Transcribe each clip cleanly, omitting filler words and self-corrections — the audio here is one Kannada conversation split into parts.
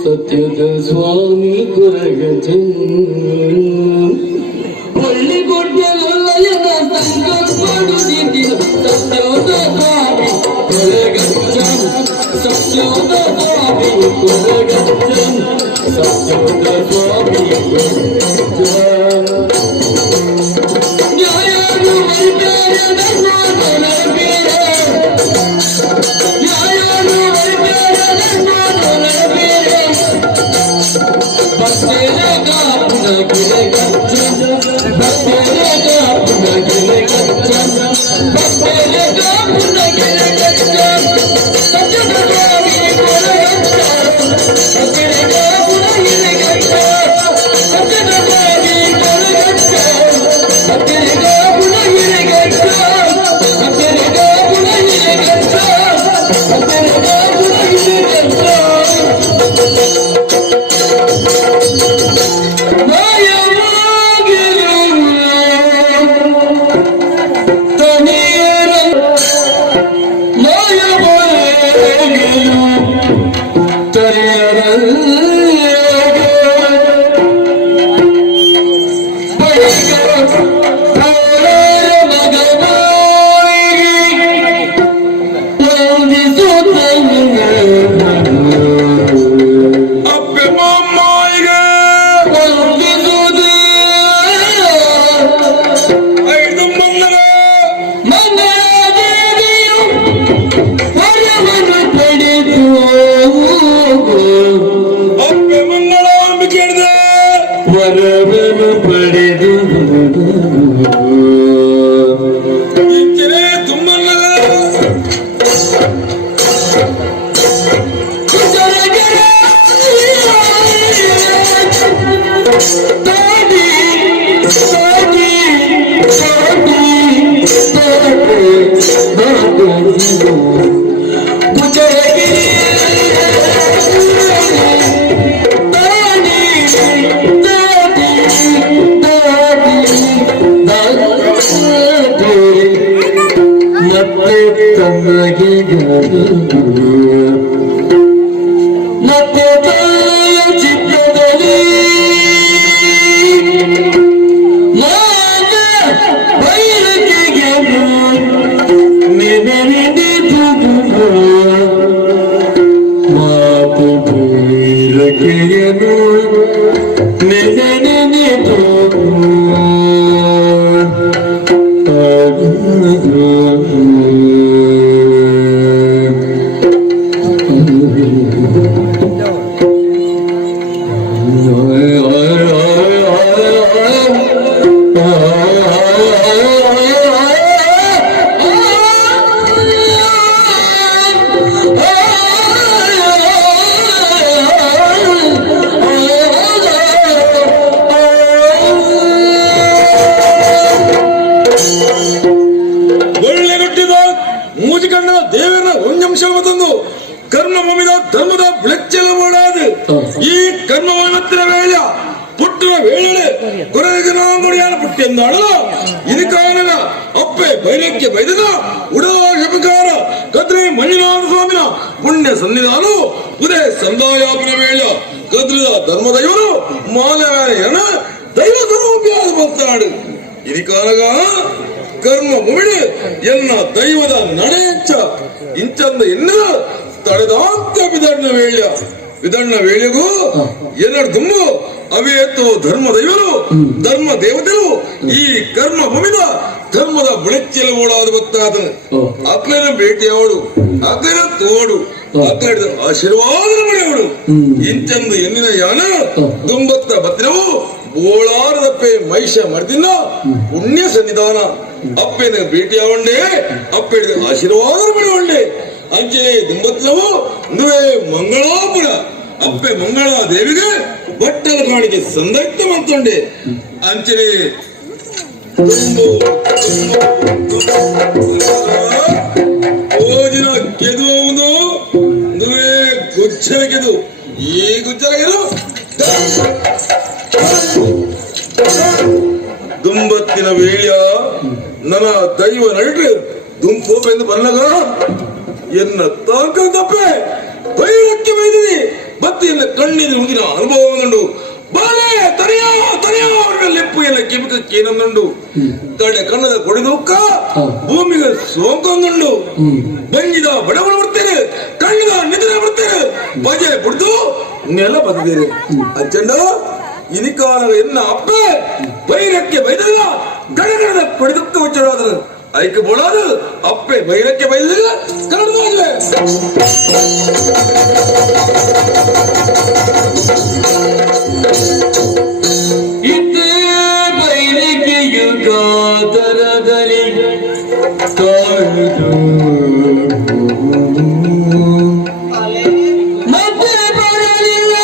ಸತ್ಯದ ಸ್ವಾಮಿ ಕೊರಗಜ ಒಳ್ಳೆ ಕೊಟ್ಟಲಯನ ಸಂಕಲ್ಪಡುತ್ತಿದ್ದ ಸತ್ಯದ ಸ್ವಾಮಿ ಕೊರಗಜ ಸತ್ಯದ ಸ್ವಾಮಿ ಕೊರಗಜ ಸತ್ಯದ ಸ್ವಾಮಿ ಕೊರಗಜ ನ್ಯಾಯನು ವೈದ್ಯನ ನೋಡಬೇಡ ನ್ಯಾಯನು ವೈದ್ಯನ ನೋಡಬೇಡ ಭಕ್ತರಗ ಪುನಗಿರಗಚ್ಚ ಭಕ್ತರಗ ಪುನಗಿರಗಚ್ಚ ಭಕ್ತರಗ ಪುನಗಿರಗಚ್ಚ ಸತ್ಯದ ಸ್ವಾಮಿ ಕೊರಗಚ್ಚ ಭಕ್ತರಗ ಪುನಗಿರಗಚ್ಚ ಸತ್ಯದ ಸ್ವಾಮಿ ಕೊರಗಚ್ಚ ಭಕ್ತರಗ ಪುನಗಿರಗಚ್ಚ ಭಕ್ತರಗ ಪುನಗಿರಗಚ್ಚ ಭಕ್ತರಗ ಪುನಗಿರಗಚ್ಚ ವರವನ್ನು ಪಡೆದು ತುಮ್ಮಲ್ಲ ತಮಗೆ ಮತ್ತೆ ಚಿತ್ರದಲ್ಲಿ ಬಯಲಿಗೆ ನೆನೆದು ಮಾತು ಬಯಲಿಗೆಯನು ನೆನೆದು ದೇವರ ಒಂಜಂಶ ಮತ್ತೊಂದು ಕರ್ಮ ಮಮಿದ ಧರ್ಮದ ಬೆಳಚಲ ಮಾಡಾದು ಈ ಕರ್ಮ ಮಮತ್ತಿನ ವೇಳ ಪುಟ್ಟನ ವೇಳೆ ಕೊರಗನಾಮುಡಿಯಾನ ಪುಟ್ಟಿ ಎಂದಾಡಲು ಇದಕ್ಕಾಗನ ಅಪ್ಪೆ ಬೈಲಕ್ಕೆ ಬೈದದ ಉಡವ ಶಪಕಾರ ಕದ್ರೆ ಮಂಜುನಾಥ ಸ್ವಾಮಿನ ಪುಣ್ಯ ಸನ್ನಿಧಾನ ಉದಯ ಸಂದಾಯಾಪನ ವೇಳ ಕದ್ರದ ಧರ್ಮದೈವರು ಮಾಲವೇನ ದೈವ ಸ್ವರೂಪಿಯಾದ ಭಕ್ತನಾಡು ಇದಕ್ಕಾಗ ಕರ್ಮ ಮುಗಿಡು ಎನ್ನ ದೈವದ ನಡೆಚ್ಚ ಇಂಚಂದ ಎನ್ನ ತಡೆದಾಂತ ವಿದಣ್ಣ ವೇಳೆಗೂ ಎರಡು ತುಂಬು ಅವೇತು ಧರ್ಮ ದೈವರು ಧರ್ಮ ದೇವತೆಗಳು ಈ ಕರ್ಮ ಮುಗಿದ ಧರ್ಮದ ಬೆಳಚಲ ಓಡಾದ ಭಕ್ತಾದ ಅಕ್ಲೇನ ಭೇಟಿಯವಳು ಅಕ್ಲೇನ ತೋಡು ಅಕ್ಲೇಡ ಆಶೀರ್ವಾದ ಮಳೆಯವಳು ಇಂಚಂದು ಎನ್ನಿನ ಯಾನ ದುಂಬತ್ತ ಭದ್ರವು ಬೋಳಾರದಪ್ಪೆ ಮಹಿಷ ಮರ್ದಿನ ಪುಣ್ಯ ಸನ್ನಿಧಾನ ಅಪ್ಪೆನ ಭೇಟಿಯಾವಂಡೆ ಅಪ್ಪೆ ಆಶೀರ್ವಾದ ಮಳೆವಂಡೆ ಅಂಚನೆ ದುಂಬತ್ಲವು ನುವೆ ಮಂಗಳಾಪುರ ಅಪ್ಪೆ ಮಂಗಳ ದೇವಿಗೆ ಬಟ್ಟಲ ಕಾಣಿಕೆ ಸಂದಕ್ತ ಮಂತೊಂಡೆ ಅಂಚನೆ ಓಜಿನ ಗೆದುವುದು ನುವೆ ಗುಜ್ಜರ ಗೆದು ಈ ಗುಜ್ಜರ ಗೆದು ದುಂಬತ್ತಿನ ವೇಳ ನನ್ನ ದೈವ ನಲ್ರಿ ದುಂಪೋಪೆಂದು ಬನ್ನಗ ಎನ್ನ ತಾಕ ತಪ್ಪೆ ಬೈರಕ್ಕೆ ಬೈದಿದೆ ಬತ್ತಿಯಲ್ಲ ಕಣ್ಣಿನ ಮುಗಿನ ಅನುಭವ ಉಂಡು ಬಾಲೆ ತನಿಯೋ ಅವರ ಲೆಪ್ಪು ಎಲ್ಲ ಕೆಮಿಕಕ್ಕೇನೊಂದುಂಡು ಕಡೆ ಕಣ್ಣದ ಕೊಡಿದುಕ್ಕ ಭೂಮಿಗೆ ಸೋಂಕೊಂದುಂಡು ಬಂಜಿದ ಬಡವಳು ಬಿಡ್ತೇನೆ ಕಣ್ಣಿದ ನಿದ್ರೆ ಬಿಡ್ತೇನೆ ಬಜೆ ಬಿಡ್ದು ನೆಲ ಬದಿದ್ದೇನೆ ಅಜ್ಜಂಡ ಇನಿಕಾಲ ಎನ್ನ ಅಪ್ಪೆ ಬೈರಕ್ಕೆ ಬೈದಲ್ಲ ಗಡಗಡದ ಕೊಡಿದುಕ್ಕ ಹುಚ್ಚರಾದ್ರು ಐಕೆ ಬೋಳಾದು ಅಪ್ಪೆ ಬೈರಕ್ಕೆ ಬೈದಿಲ್ಲ ಕನ್ನಡ ಇದೇ ಬೈರಿಕೆಯು ಕಾತರದಲ್ಲಿ ಕಾಯ್ದು ಮತ್ತೆ ಬರಲಿಲ್ಲ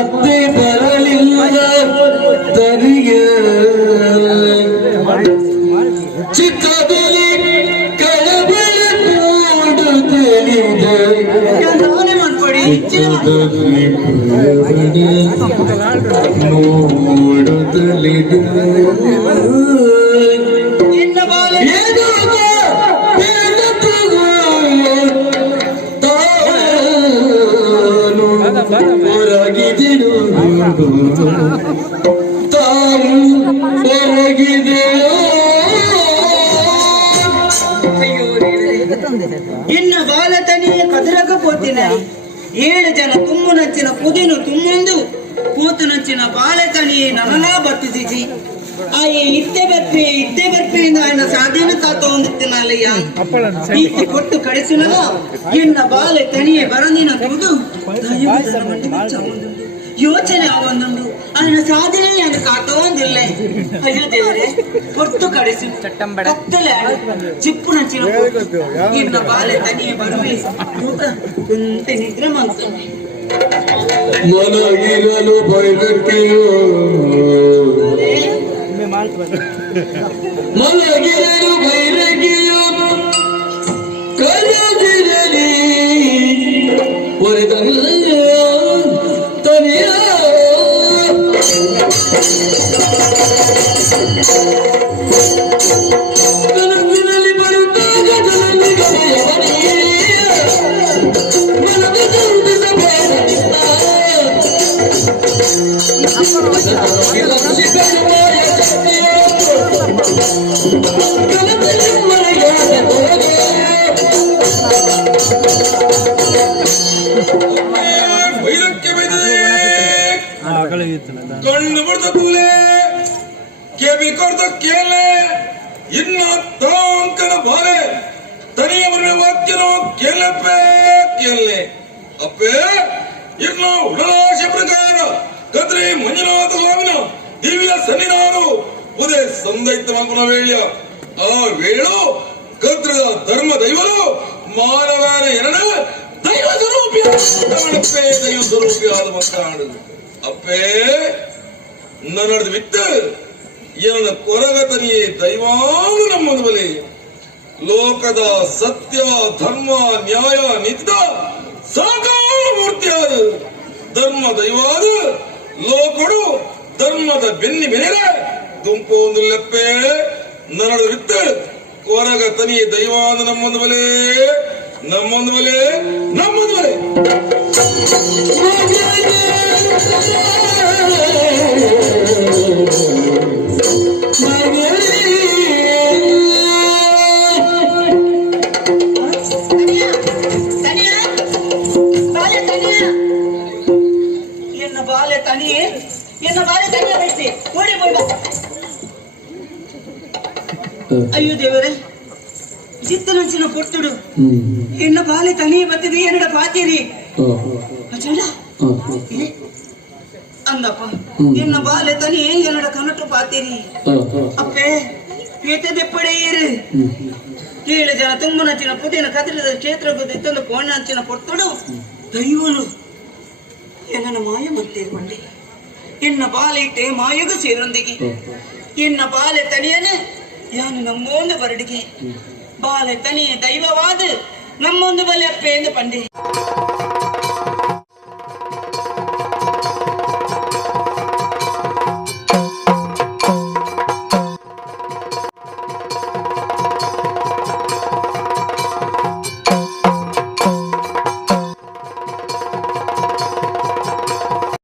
ಮತ್ತೆ ಬರಲಿಲ್ಲ ತರಿಯ ಚಿಕ್ಕದಲ್ಲಿ ಕಳಬಳ ನೋಡು ತಿಳಿದೆ ನೋಡುತ್ತಲಿದೆ ಹೊರಗಿದೆನು ತಾನು ಹೊರಗಿದೆಯೋ ಇನ್ನ ಬಾಲತನಿಯ ಕದರకపోతున్నాయి 7 ಜನ ತುಂಬು ನಚ್ಚಿನ ಪುದಿನು ತುಂಬೊಂದು ಕೂತು ನಚ್ಚಿನ ಬಾಲತನಿ ನನಲಾ ಬತ್ತಿಸಿ ಆಯೆ ಇತ್ತೆ ಬರ್ಪೆಯಿಂದ ఆయన ಸಾಧೀನ ಕಾತೋ ಒಂದಿತ್ತಿನಲ್ಲಯ್ಯ ಈತ ಕೊಟ್ಟು ಕಳಿಸಿನಲ್ಲ ಇನ್ನ ಬಾಲತನಿಯ ಬರನಿನ ಕೂದು ಯೋಚನೆ ಆಗೊಂದುಂಡು ఆయన ಸಾಧನೆ ఆయన ಕಾತೋ ಒಂದಿಲ್ಲ ಅಯ್ಯೋ ದೇವರೇ ಕೊಟ್ಟು ಕಳಿಸಿ ಕತ್ತಲೆ ಚಿಪ್ಪು ನಚ್ಚಿನ ಇನ್ನ ಬಾಲತನಿಯ ಬರುವೆ ಕುಂತ ನಿದ್ರೆ ಮಾಡ್ತಾನೆ ಮನಗಿರಲು ಬೈದಕ್ಕೆಯೋ ಮನಗಿರಲು ಬೈರಗಿಯೋ ಕರೆದಿರಲಿ ಒರೆದಲ್ಲ ತನಿಯ ಕನಸಿನಲ್ಲಿ ಬರುತ್ತಾಗ ಜನನಿಗೆ ಬೈರಕ್ಕೆ ಬೈದಿದೆ ಕಣ್ಣು ಬಿಡ್ದ ಕೂಲೆ ಕೆಬಿ ಕೊಡ್ದ ಕೇಳೆ ಇನ್ನ ತಾಂಕನ ಬಾರೆ ತನಿಯವರ ವಾಕ್ಯನೋ ಕೇಳಪ್ಪೆ ಕೇಳೆ ಅಪ್ಪೆ ಇನ್ನ ಉಡಲಾಶ ಪ್ರಕಾರ ಕದ್ರಿ ಮಂಜುನಾಥ ಸ್ವಾಮಿನ ದಿವ್ಯ ಸನ್ನಿಧಾನು ಉದಯ ಸಂದೈತ ಮಂಕುನ ವೇಳ್ಯ ಆ ವೇಳು ಕದ್ರದ ಧರ್ಮ ದೈವಲು ಮಾನವನ ಎರಡ ದೈವ ಸ್ವರೂಪಿ ದೈವ ಸ್ವರೂಪಿಯಾದ ಮಕ್ಕಳು ಅಪ್ಪೇ ನನ್ನದು ವಿತ್ತು ಏನ ಕೊರಗತನಿಯೇ ದೈವಾನು ನಮ್ಮದು ಬಲಿ ಲೋಕದ ಸತ್ಯ ಧರ್ಮ ನ್ಯಾಯ ನಿತ್ಯ ಸಾಕಾರ ಮೂರ್ತಿಯಾದ ಧರ್ಮ ದೈವಾದ ಲೋಕಡು ಧರ್ಮದ ಬೆನ್ನಿ ಬೆನೆರೆ ದುಂಪು ಒಂದು ಲೆಪ್ಪೆ ನನ್ನದು ವಿತ್ತು ಕೊರಗತನಿಯೇ ದೈವಾನ ನಮ್ಮೊಂದು ಬಲೆ ನಮ್ಮೊಂದು ಬಲೆ ನಮ್ಮೊಂದು ಬಲೆ ಅಯ್ಯೋ ದೇವರೇ ಚಿತ್ತನಂಚಿನ ಪೊಟ್ಟುಡು ಎನ್ನ ಬಾಲೆ ತನಿಯೇ ಬತ್ತಿದೆ ಏನಡ ಪಾತೀರಿ ಅಜಡ ಅಂದಪ್ಪ ಎನ್ನ ಬಾಲೆ ತನಿಯೇ ಏನಡ ಕನಟು ಪಾತೀರಿ ಅಪ್ಪೆ ಪೇತೆ ದೆಪ್ಪಡೆಯೇರು 7 ಜನ ತುಂಬನಂಚಿನ ಪುದಿನ ಕದಲದ ಕ್ಷೇತ್ರ ಇತ್ತೊಂದು ಕೋಣಂಚಿನ ಪೊಟ್ಟುಡು ದೈವನು ಎನ್ನ ಮಾಯ ಮತ್ತೇರ್ಕೊಂಡೆ ಎನ್ನ ಬಾಲೆ ಇಟ್ಟೆ ಮಾಯಗ ಸೇರೊಂದಿಗೆ ಎನ್ನ ಬಾಲೆ ತನಿಯನೆ ಯಾನು ನಮ್ಮೊಂದು ಬರಡಿಗೆ ಬಾಲೆ ತನಿಯ ದೈವವಾದ ನಮ್ಮೊಂದು ಬಲೆ ಅಪ್ಪೆ ಎಂದು ಪಂಡೆ